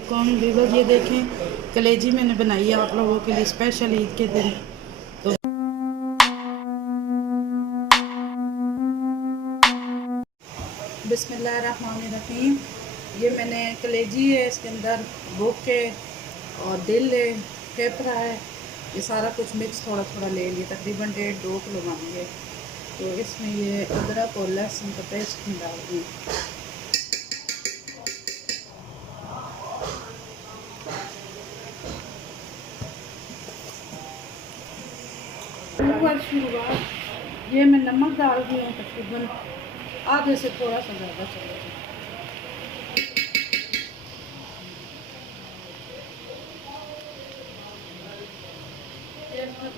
कौन वीवर ये देखें, कलेजी मैंने बनाई है आप लोगों के लिए स्पेशल ईद के दिन। तो बिस्मिल्लाहिर्रहमानिर्रहीम। ये मैंने कलेजी है, इसके अंदर भुक्के और दिल है, फेफड़ा है, ये सारा कुछ मिक्स थोड़ा थोड़ा ले लिया, तकरीबन 1.5-2 किलो मांगे। तो इसमें ये अदरक और लहसुन का पेस्ट डाल दी। ऊपर शुरुआत ये मैं नमक डाल दी हूँ, तकरीबन आधे से थोड़ा सा ज़्यादा चलेगा।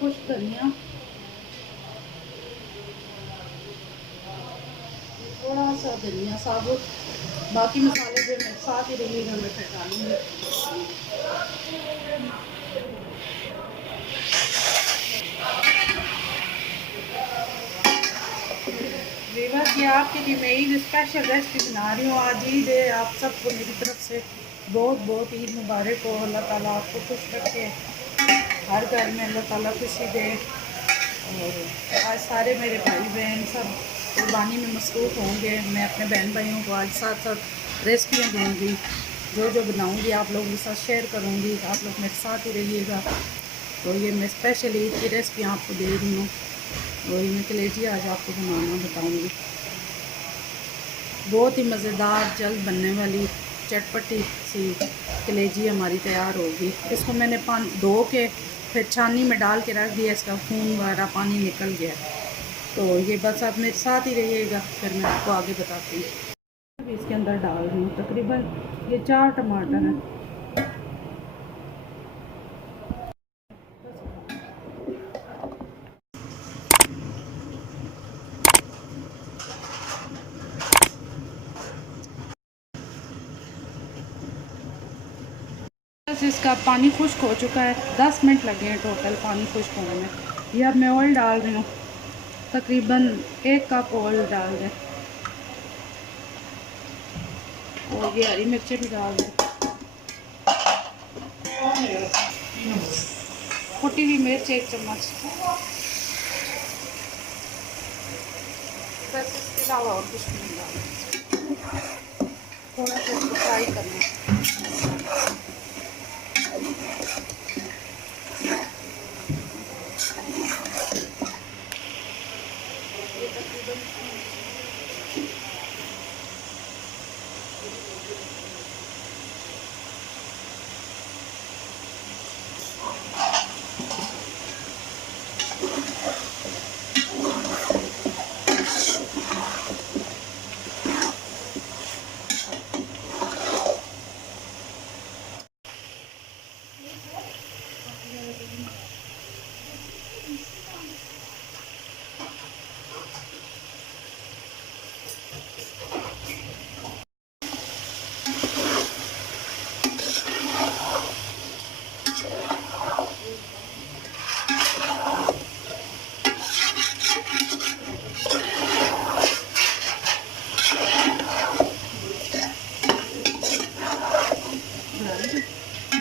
खुश धनिया, थोड़ा सा धनिया साबुत, बाकी मसाले जो मैं साथ ही रहिएगा मैं फिर डालूँगी। वीवर की आपके लिए मैं ईद स्पेशल रेसिपी बना रही हूँ। आज ईद है, आप सबको मेरी तरफ से बहुत बहुत ईद मुबारक हो। अल्लाह ताला आपको खुश रखे, हर घर में अल्लाह ताला खुशी दे। और आज सारे मेरे भाई बहन सब कुर्बानी में मसरूफ़ होंगे। मैं अपने बहन भाइयों को आज साथ साथ रेसिपियाँ दूँगी, जो जो बनाऊँगी आप लोगों के साथ शेयर करूँगी। आप लोग मेरे साथ ही रहिएगा। तो ये मैं स्पेशल ईद की रेसिपी आपको दे रही हूँ। वही मैं कलेजी आज आपको बनाना बताऊँगी। बहुत ही मज़ेदार जल्द बनने वाली चटपटी सी कलेजी हमारी तैयार होगी। इसको मैंने धो के फिर छानी में डाल के रख दिया, इसका खून वगैरह पानी निकल गया। तो ये बस आप मेरे साथ ही रहिएगा, फिर मैं आपको आगे बताती हूँ। अभी इसके अंदर डाल रही हूँ तकरीबन ये 4 टमाटर हैं। बस इसका पानी खुश्क हो चुका है, 10 मिनट लगे हैं टोटल पानी खुश्क होने में। ये अब मैं ऑयल डाल रही हूँ, तकरीबन 1 कप ऑयल डाल दें। और ये हरी मिर्चें भी डाल दें, कुटी हुई मिर्च 1 चम्मच। बस इसके अलावा और कुछ नहीं डालना, थोड़ा सा इसको फ्राई करना। ये तकरीबन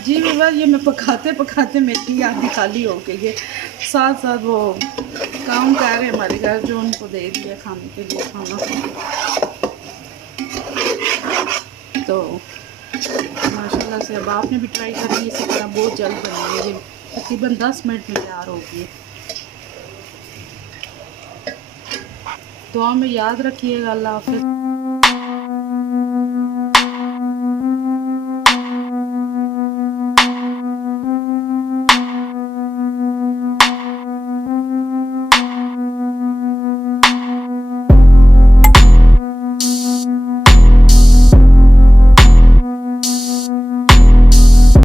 जी वीवर, ये मैं पकाते पकाते मेरी आधी खाली हो गई है। साथ साथ वो काम कर रहे हमारे घर, जो उनको दे दिया खाने के लिए खाना। तो माशाल्लाह से अब आपने भी ट्राई करनी, इसी तरह बहुत जल्द बनेगी। ये तकरीबन 10 मिनट में तैयार होगी। तो हमें याद रखिएगा। अल्लाह हाफ़िज़।